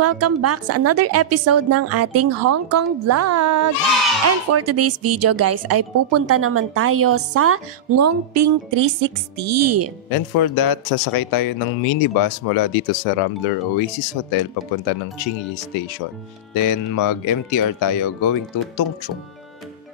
Welcome back sa another episode ng ating Hong Kong vlog. And for today's video guys, ay pupunta naman tayo sa Ngongping 360. And for that, sasakay tayo ng minibus mula dito sa Rambler Oasis Hotel papunta ng Tsing Yi Station. Then mag-MTR tayo going to Tung Chung.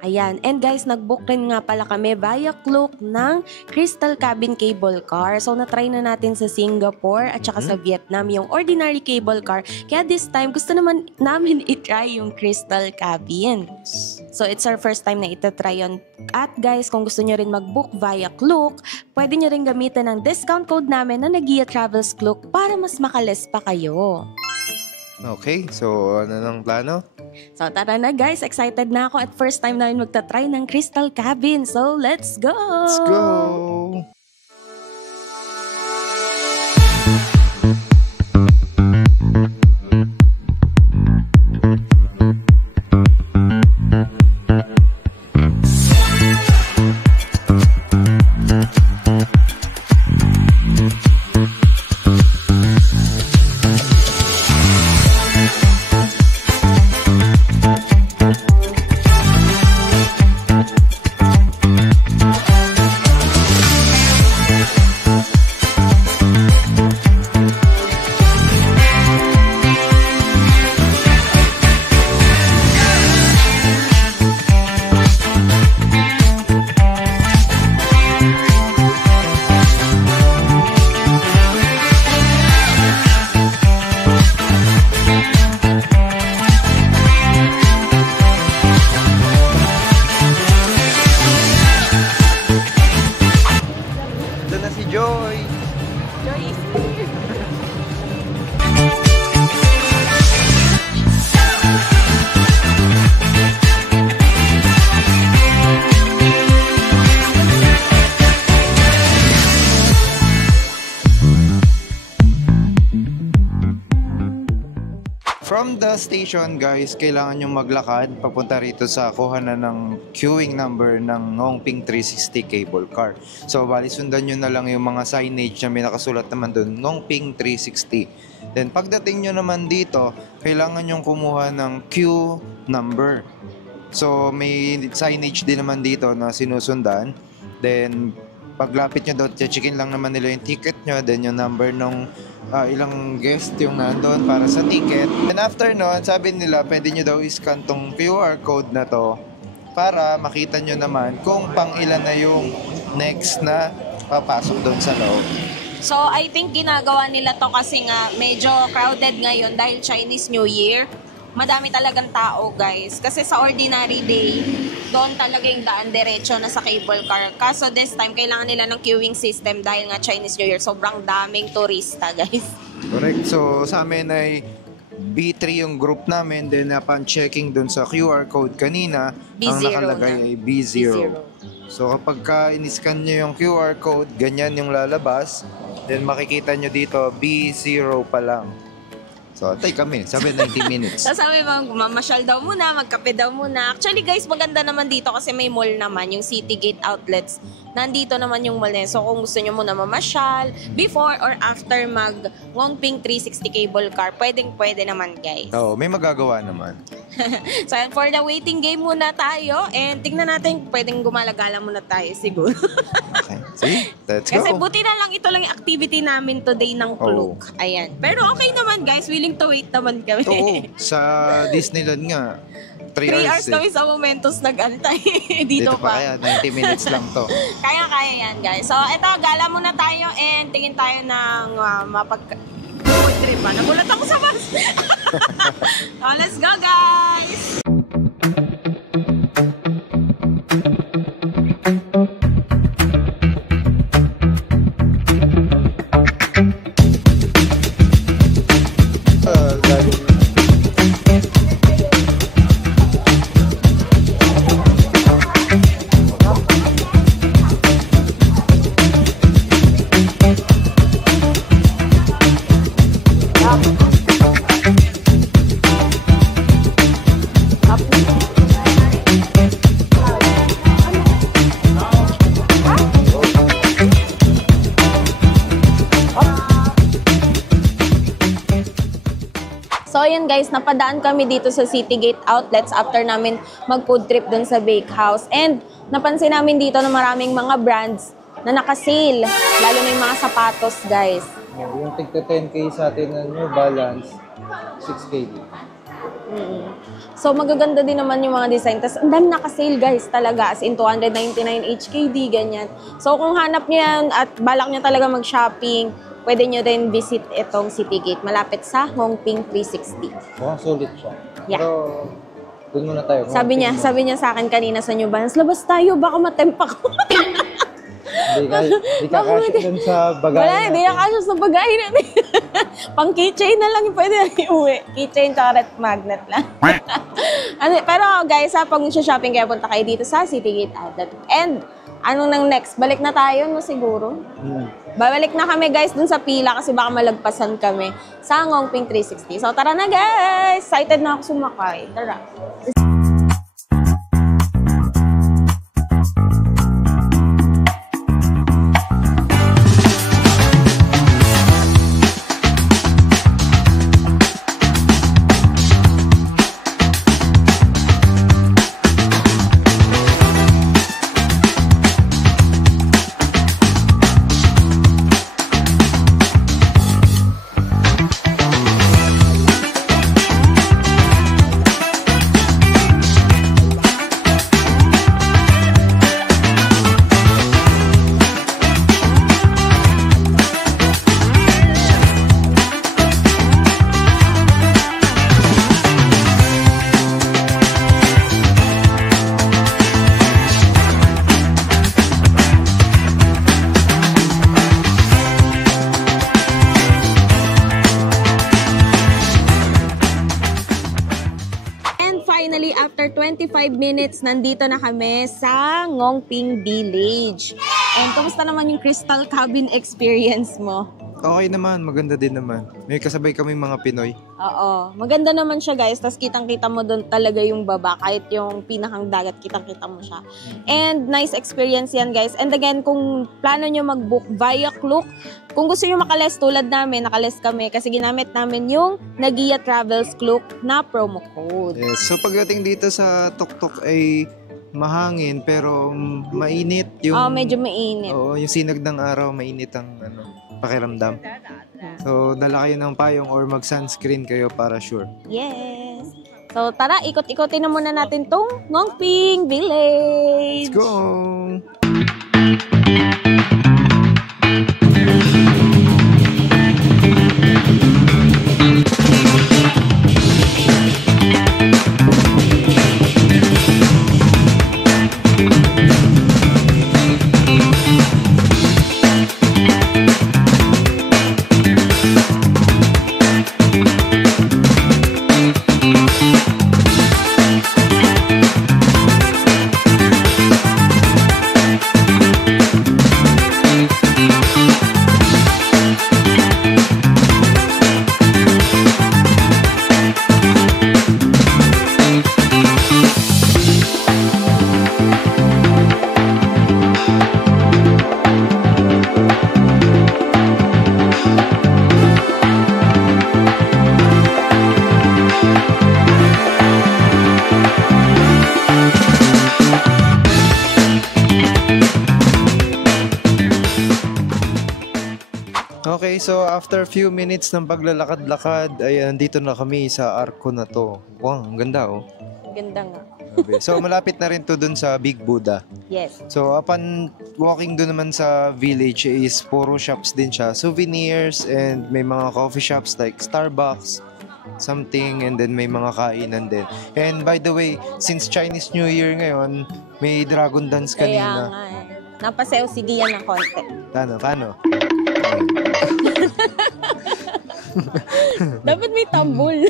Ayan. And guys, nag-book rin nga pala kami via Klook ng Crystal Cabin Cable Car. So, na-try na natin sa Singapore at saka sa Vietnam yung ordinary cable car. Kaya this time, gusto naman namin i-try yung Crystal Cabin. So, it's our first time na itatry yun. At guys, kung gusto nyo rin mag-book via Klook, pwede nyo rin gamitin ang discount code namin na Nagia Travels Klook para mas makalis pa kayo. Okay, so ano nang plano? So tara na guys, excited na ako at first time namin magta-try ng Crystal Cabin. So let's go! Let's go! From the station guys, kailangan nyo maglakad papunta rito sa kuhanan ng queuing number ng Ngongping 360 cable car. So bali sundan nyo na lang yung mga signage na may nakasulat naman doon, Ngongping 360. Then pagdating nyo naman dito, kailangan nyo kumuha ng queue number. So may signage din naman dito na sinusundan. Then paglapit nyo doon, checkin lang naman nila yung ticket nyo, then yung number ng ilang guest yung nandun para sa ticket. And after nun, sabi nila, pwede nyo daw iscan tong QR code na to para makita nyo naman kung pang ilan na yung next na papasok doon sa loob. So, I think ginagawa nila to kasi nga medyo crowded ngayon dahil Chinese New Year. Madami talagang tao, guys. Kasi sa ordinary day, doon talaga yung daan diretso na sa cable car. Kaso this time, kailangan nila ng queuing system dahil nga Chinese New Year. Sobrang daming turista, guys. Correct. So, sa amin ay B3 yung group namin. Then, upon checking doon sa QR code kanina, ang nakalagay ay B0. So, kapag in-scan nyo yung QR code, ganyan yung lalabas. Then, makikita nyo dito, B0 pa lang. So, tay kami. Sabi 90 minutes. Sabi mamasyal daw muna, magkape daw muna. Actually guys, maganda naman dito kasi may mall naman, yung City Gate Outlets. Nandito naman yung mall na. So, kung gusto nyo muna mamasyal, before or after mag Ngongping 360 cable car, pwede naman guys. Oo, may magagawa naman. So, for the waiting game muna tayo. And tingnan natin, pwedeng gumalagala muna tayo siguro. Okay. See? Let's go. Kasi buti na lang ito lang yung activity namin today ng Klook. Ayan. Pero okay naman guys, willing to wait naman kami. Oo, sa Disneyland nga. 3 hours kami sa Momentos nag-antay. Dito pa. Kaya 90 minutes lang to. Kaya yan guys. So eto, gala muna tayo and tingin tayo ng food trip. Nagulat ako sa bus. So let's go guys! ayun guys, napadaan kami dito sa Citygate Outlets after namin mag-food trip dun sa Bakehouse. And napansin namin dito na maraming mga brands na naka-sale. Lalo na yung mga sapatos, guys. Yung tigta 10K sa atin na New Balance, 6K. So, magaganda din naman yung mga design. Tapos, ang dami naka-sale, guys, talaga. As in, 299 HKD, ganyan. So, kung hanap niyo yan at balak niyo talaga mag-shopping, pwede nyo rin visit itong Citygate. Malapit sa Hongping 360. Mukhang sulit siya. Yeah. Pero, doon muna tayo. Sabi niya sa akin kanina sa New Balance, labas tayo, baka matempa ko. Hindi ka kasya dun sa bagay Wala, hindi ka kasya sa bagay natin. Pang keychain na lang yung pwede na iuwi. Keychain tsaka red magnet lang. Pero guys, pag shopping kayo, punta kayo dito sa Citygate Outlet. And, anong nang next? Balik na tayo, no, siguro? Babalik na kami guys dun sa pila kasi baka malagpasan kami sa Hongping 360. So tara na guys! Excited na ako sumakay. Tara! Finally, after 25 minutes, nandito na kami sa Hongping Village. And kumusta naman yung Crystal Cabin experience mo? Okay naman, maganda din naman. May kasabay kaming mga Pinoy. Oo, maganda naman siya guys. Tapos kitang-kita mo doon talaga yung baba. Kahit yung pinakang dagat, kitang-kita mo siya. And nice experience yan guys. And again, kung plano nyo mag-book via Klook, kung gusto nyo makales tulad namin, nakales kami kasi ginamit namin yung Nagia Travels Klook na promo code. Yes. So pagdating dito sa Tuktok ay mahangin pero mainit yung... medyo mainit. Oo, yung sinag ng araw, mainit ang pakiramdam. So, dala kayo ng payong or mag-sunscreen kayo para sure. Yes! So, tara, ikot-ikotin na muna natin tong Hongping Village! Let's go! Okay, so after few minutes ng paglalakad-lakad, ay nandito na kami sa arko na to. Wow, ang ganda oh. Ganda nga. Okay. So malapit na rin to dun sa Big Buddha. Yes. So upon walking dun naman sa village is puro shops din siya. Souvenirs and may mga coffee shops like Starbucks, something, and then may mga kainan din. And by the way, since Chinese New Year ngayon, may dragon dance Kaya kanina. nga eh. Napasayaw si Gian ng konti. Paano? Dapat may tambol.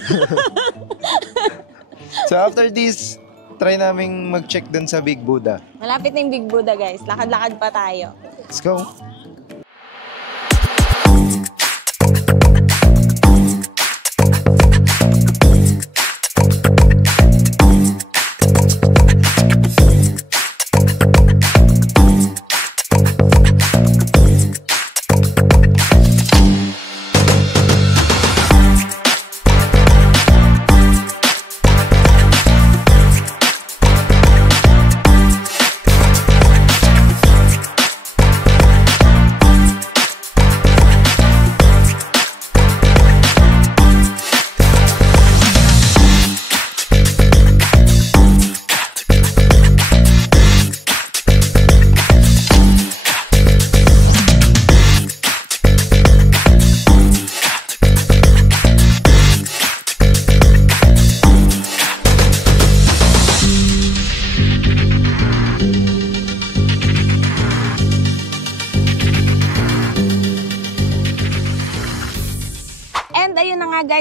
So after this, try naming mag-check dun sa Big Buddha. Malapit na yung Big Buddha guys. Lakad-lakad pa tayo. Let's go!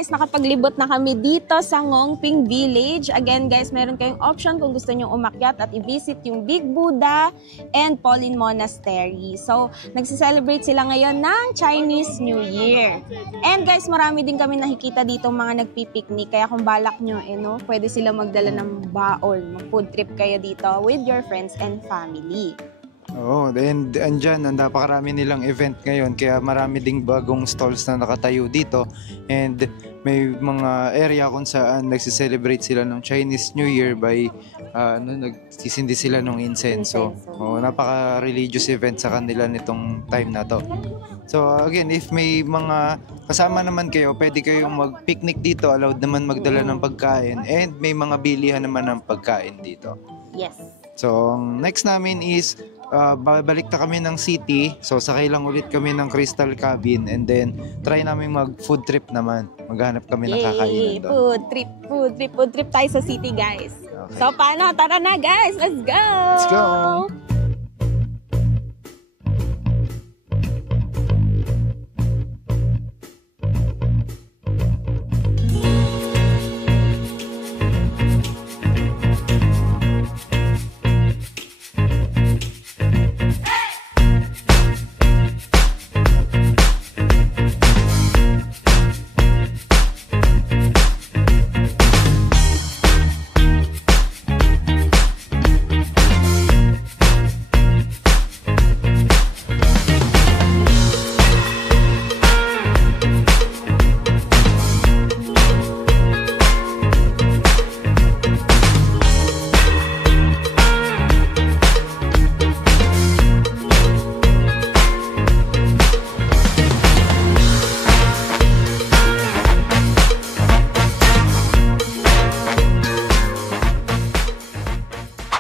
guys, nakapaglibot na kami dito sa Ngongping Village. Again guys, meron kayong option kung gusto nyo umakyat at i-visit yung Big Buddha and Pauline Monastery. So, nagsiselebrate sila ngayon ng Chinese New Year. And guys, marami din kami nakikita dito mga nagpipiknik. Kaya kung balak nyo, pwede sila magdala ng baon. Mag-food trip kayo dito with your friends and family. Oo, and andyan, napakarami nilang event ngayon kaya marami ding bagong stalls na nakatayo dito and may mga area kung saan nagsiselebrate sila ng Chinese New Year by nagsisindi sila ng insenso. Oo, napaka-religious event sa kanila nitong time na to. So again, if may mga kasama naman kayo, pwede kayong mag-picnic dito, allowed naman magdala ng pagkain and may mga bilihan naman ng pagkain dito. Yes. So, ang next namin is babalik na kami ng city. So, sakay lang ulit kami ng Crystal Cabin and then try namin mag-food trip naman. Maghanap kami ng kakainan doon. Food trip tayo sa city, guys. Okay. So, paano? Tara na, guys! Let's go! Let's go!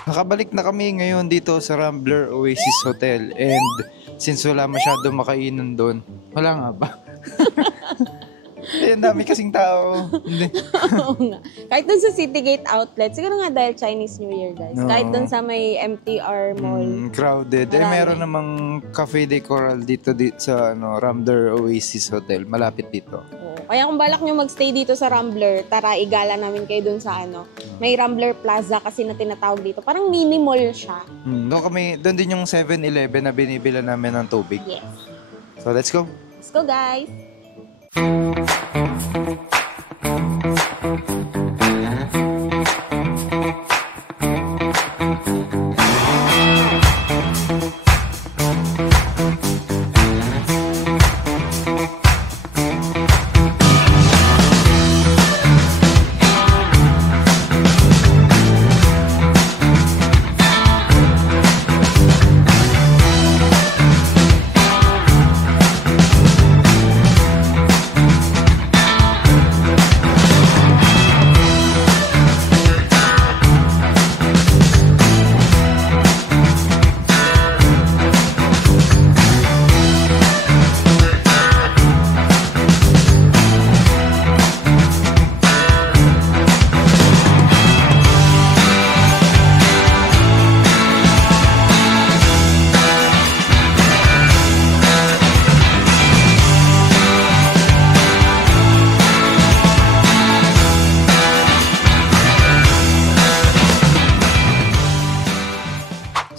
Nakabalik na kami ngayon dito sa Rambler Oasis Hotel and since wala masyado makainan doon, wala nga ba? Ang dami kasing tao. Hindi. Oo nga. Kahit dun sa Citygate Outlet, siguro nga dahil Chinese New Year, guys. No. Kahit dun sa may MTR Mall. Crowded. Marami. Meron namang Cafe de Coral dito sa Rambler Oasis Hotel. Malapit dito. Oo. Kaya kung balak nyo magstay dito sa Rambler, tara igala namin kayo dun sa may Rambler Plaza kasi na tinatawag dito. Parang mini mall siya. Doon din yung 7-Eleven na binibila namin ng tubig. Yes. So let's go. Let's go, guys!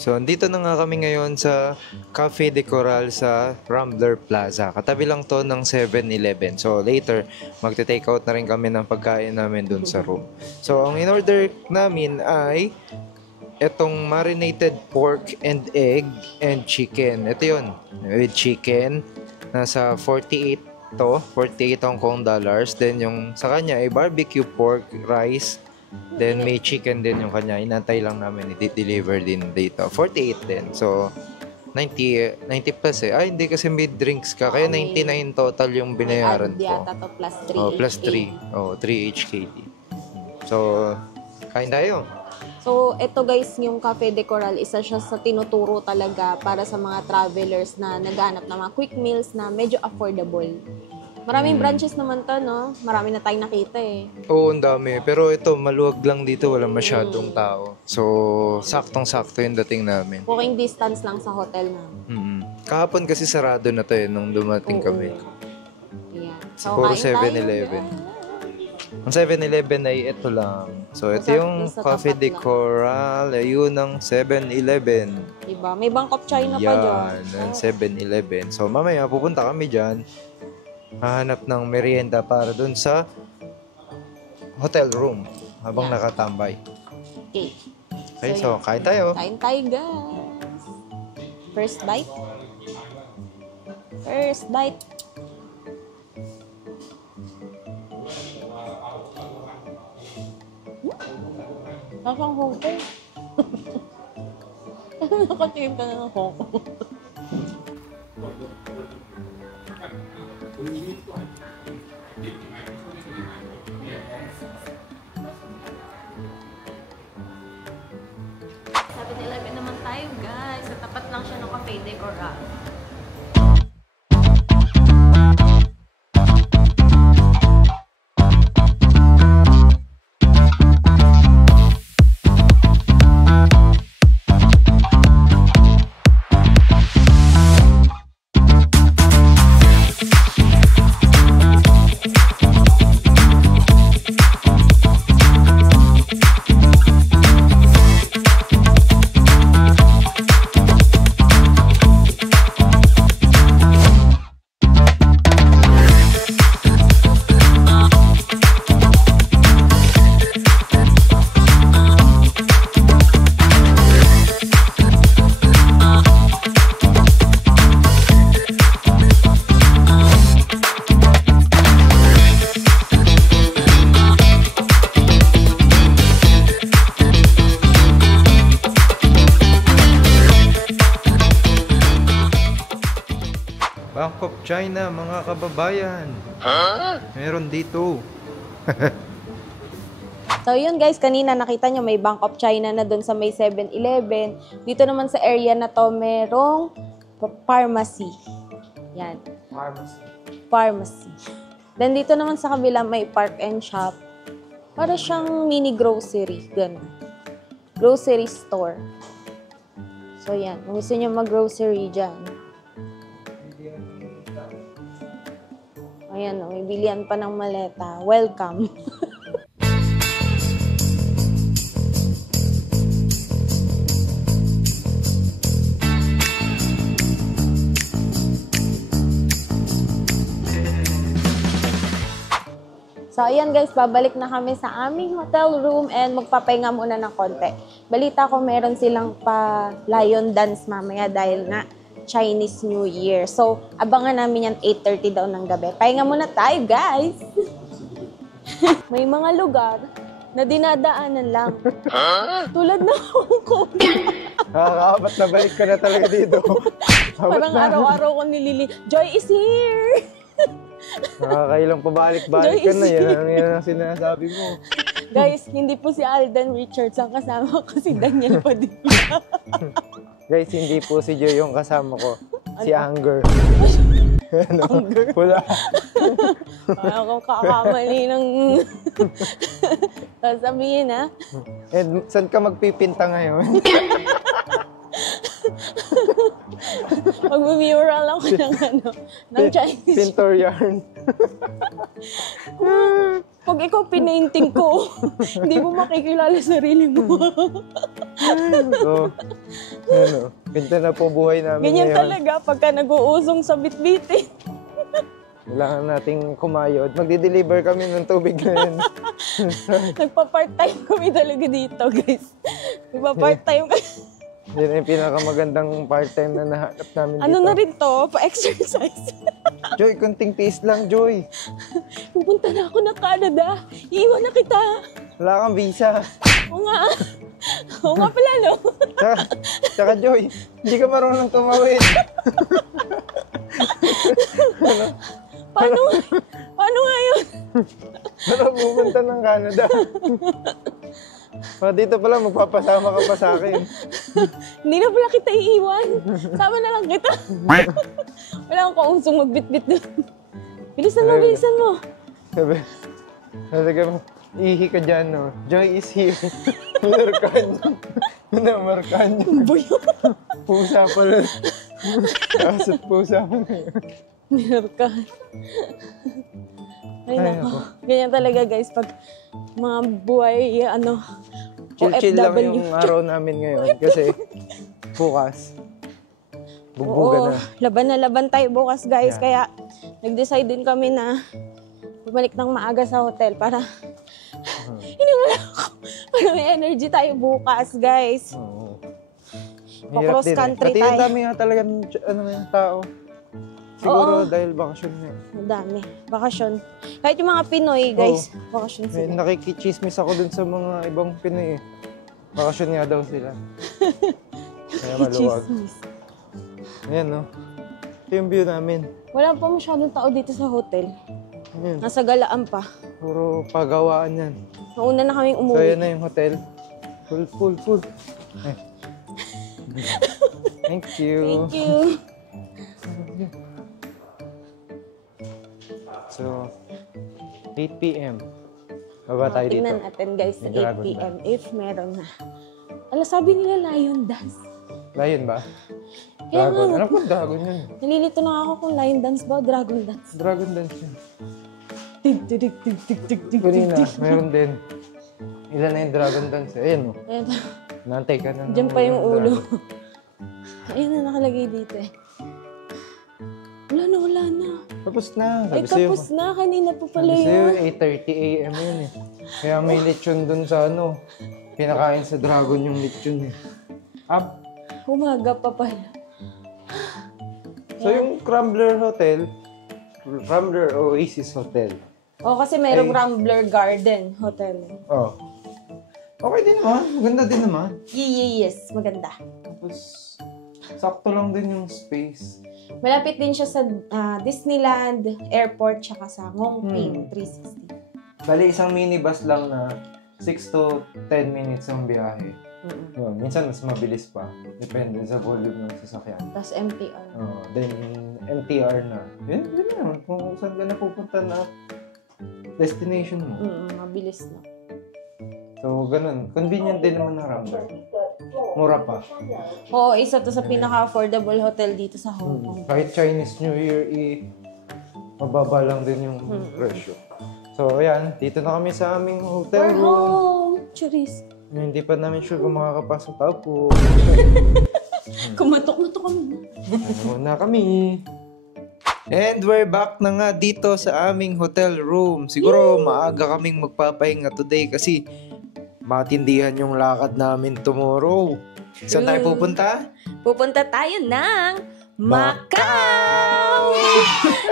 So, andito na nga kami ngayon sa Cafe de Coral sa Rambler Plaza. Katabi lang to ng 7-Eleven. So, later, magte-take out na rin kami ng pagkain namin dun sa room. So, ang in-order namin ay etong marinated pork and egg and chicken. Ito yun, with chicken. Nasa 48 to, 48 Hong Kong dollars. Then, yung sa kanya ay barbecue pork, rice, then may chicken din yung kanya. Inantay lang namin i-deliver din dito. 48 din. So 90 plus eh. Ay, hindi kasi may drinks ka. Kaya 99 total yung binayaran May ko. add yata to plus 3. Oh, plus 3. Oh, 3 HKD. So, kain tayo. So, ito guys, yung Cafe de Coral, isa siya sa tinuturo talaga para sa mga travelers na naghahanap ng mga quick meals na medyo affordable. Maraming branches naman to, no? Marami na tayong nakita eh. Oo, ang dami. Pero ito, maluwag lang dito. Walang masyadong tao. So, saktong-sakto yung dating namin. Walking distance lang sa hotel namin. Kahapon kasi sarado na to eh, nung dumating kami. Yeah. Puro kain tayo, 7-Eleven. guys. Ang 7-Eleven ay ito lang. So, ito yung Nasa Coffee tapat de lang. Coral. Ayun ang 7-Eleven. Diba? May Bangkok China pa dyan. Yan, ang 7-Eleven. So, mamaya pupunta kami dyan. Hahanap ng merienda para dun sa hotel room habang nakatambay. Okay. Okay, so kain tayo. Kain tayo, guys. First bite. First bite. Nakang Hong Kong. Nakatingin ka na ng Hong Kong. naman tayo, guys. Sa tapat lang siya ng Cafe de Coral. Bangkok, China, mga kababayan. Meron dito. So yun guys, kanina nakita nyo may Bank of China na doon sa may 7-Eleven. Dito naman sa area na to merong pharmacy. Yan. Pharmacy. Then dito naman sa kabila may park and shop. Para siyang mini grocery. Ganun. Grocery store. So yan, kung gusto nyo mag-grocery dyan. Ayan, may bilihan pa ng maleta. Welcome. So, ayan guys, babalik na kami sa aming hotel room and magpapahinga muna ng konti. Balita ko meron silang pa lion dance mamaya dahil nga Chinese New Year. So, abangan namin yan 8:30 daw ng gabi. Pahinga muna tayo, guys! May mga lugar na dinadaanan lang. Tulad ng Hong Kong. Nakakaapat na balik ka na talaga dito. Parang araw-araw ko nilili, Joy is here! Nakakailang pabalik-balik ka na. Yan ang sinasabi mo. Guys, hindi po si Alden Richards ang kasama ko, si Daniel Padilla. Guys, hindi po si Joy yung kasama ko. Si Anger. Anger? Wala. Parang kung kakamali ng sasabihin, ha? And saan ka magpipinta ngayon? Mag-mural ako ng ng Chinese. Pintor yarn. Pag ikaw pinainting ko, hindi mo makikilala sarili mo. So, pinta na po buhay namin Ganyan ngayon. talaga pagka nag-uusong sa bitbitin. Kailangan nating kumayod. Magdi-deliver kami ng tubig ngayon. Nagpa-part-time kami talaga dito, guys. Nagpa-part-time kami. Yan yung pinakamagandang part-time na nahanap namin dito. Ano na rin to? Pa-exercise. Joy, kunting tiis lang, Joy. Pupunta na ako ng Canada. Iiwan na kita. Wala kang visa. Oo nga. Oo nga pala, no? Tsaka Joy, hindi ka marunong tumawid. Paano nga yun? Para pupunta ng Canada. Dito pala, magpapasama ka pa sa akin. Hindi na pala kita iiwan. Sama na lang kita. Wala akong kausong magbitbit doon. Bilisan mo, bilisan mo. Sabi mo, ihi ka dyan, no? Joy is here. Namarkan niyo. Buyo. Pusa pala. Kasot pusa pala. Minarkan. Ay, Ay, nako. nako. Ganyan talaga guys, pag mga buhay, Chill-chill lang OFW. yung araw namin ngayon kasi bukas, Oo, bugbugan na. laban tayo bukas guys. Yeah. Kaya nag-decide din kami na bumalik ng maaga sa hotel para hiniwala ako. Para may energy tayo bukas guys. Oo. Pa-cross country Pati tayo. yung dami nga talaga yung tao. Siguro Oo. dahil bakasyon na yun. Ang dami. Bakasyon. Kahit yung mga Pinoy guys, bakasyon May sila. nakikichismis ako dun sa mga ibang Pinoy eh. Bakasyon nga daw sila. Kaya maluwag. Chismis. Ayan no. Ito yung view namin. Wala pa masyadong tao dito sa hotel. Ayan. Nasa galaan pa. Puro pagawaan yan. Nauna na kaming So umuwi. ayan na yung hotel. Full. Ay. Thank you. Thank you. So, 8 p.m. Baba tayo dito. Tingnan natin guys sa May 8 dragon p.m. if meron na. Ala, sabi nila lion dance. Lion ba? Kaya Dragon. nga, Alam ko dragon yun. nalilito na ako kung lion dance ba o dragon dance. Dragon dance yun. Tig, tig, tig, tig, tig, tig, tig, Kanina, tig. meron din. Ilan na yung dragon dance? Ayan o. Ayan, Nantay ka na. ng Diyan pa yung ulo. dragon. Ayun na nakalagay dito eh. Wala na. Tapos na. Ay, Sabi sa'yo. tapos na. Kanina pa pala Sabi sa'yo, yun. 8:30 a.m. yun eh. Kaya may lechon dun sa ano. Pinakain sa dragon yung lechon eh. Up. Umaga pa pala. So yung Crumbler Hotel, Crumbler Oasis Hotel. O, kasi merong Ay. Rambler Garden Hotel. Oh. Okay din naman. Maganda din naman. Yes, maganda. Tapos, sakto lang din yung space. Malapit din siya sa Disneyland Airport tsaka sa Ngongping 360. Bali, isang minibus lang na 6 to 10 minutes ang biyahe. Yun, minsan mas mabilis pa. Depende sa volume ng sasakyan. Tapos MTR. Then, MTR na. Yun naman. Kung saan ka na pupunta na destination mo. Mabilis na. So, ganun. Convenient din naman ng Rambler. Mura pa. Oo, isa to sa pinaka-affordable hotel dito sa Hong Kong. Kahit Chinese New Year, mababa lang din yung presyo. So, ayan. Dito na kami sa aming hotel We're room. home! Churis. Hindi pa namin sure kung makakapasok ako. Kumatok na to kami. Muna kami. And we're back na nga dito sa aming hotel room. Siguro maaga kaming magpapahinga today kasi matindihan yung lakad namin tomorrow. Saan tayo pupunta? Pupunta tayo ng Macau!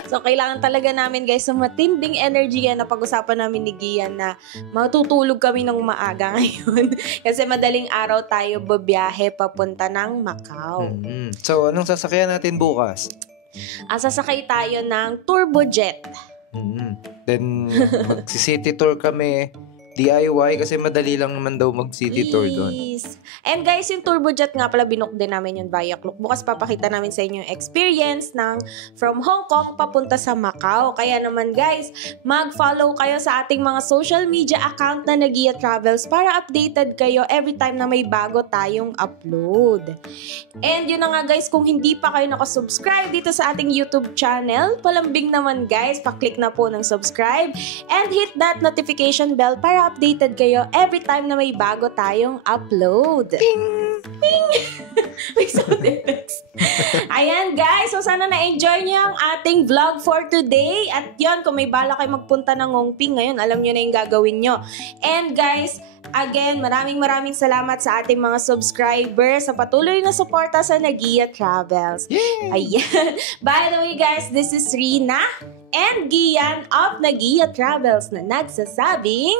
So, kailangan talaga namin guys sa matinding energy yan na pag-usapan namin ni Gian na matutulog kami ng maaga ngayon. Kasi madaling araw tayo babiyahe papunta ng Macau. So, anong sasakyan natin bukas? Sasakay tayo ng turbojet. Then, magsi-city tour kami. DIY kasi madali lang naman daw mag-city tour doon. Yes. And guys, yung turbojet nga pala, binook din namin yung via Klook. Bukas papakita namin sa inyo yung experience ng from Hong Kong papunta sa Macau. Kaya naman guys, mag-follow kayo sa ating mga social media account na Nagia Travels para updated kayo every time na may bago tayong upload. And yun na nga guys, kung hindi pa kayo nakasubscribe dito sa ating YouTube channel, palambing naman guys, paklik na po ng subscribe and hit that notification bell para updated kayo every time na may bago tayong upload. Ping! Ping! May sound effects. Ayan guys, so sana na-enjoy niyo ang ating vlog for today. At yon, kung may bala kayo magpunta ng Ngongping ngayon, alam nyo na yung gagawin nyo. And guys, again, maraming salamat sa ating mga subscribers sa patuloy na suporta sa Nagia Travels. Ayan. By the way guys, this is Rina and Gian of Nagia Travels na nagsasabing,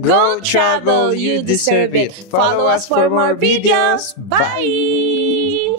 Go travel, you deserve it. Follow us for more videos. Bye!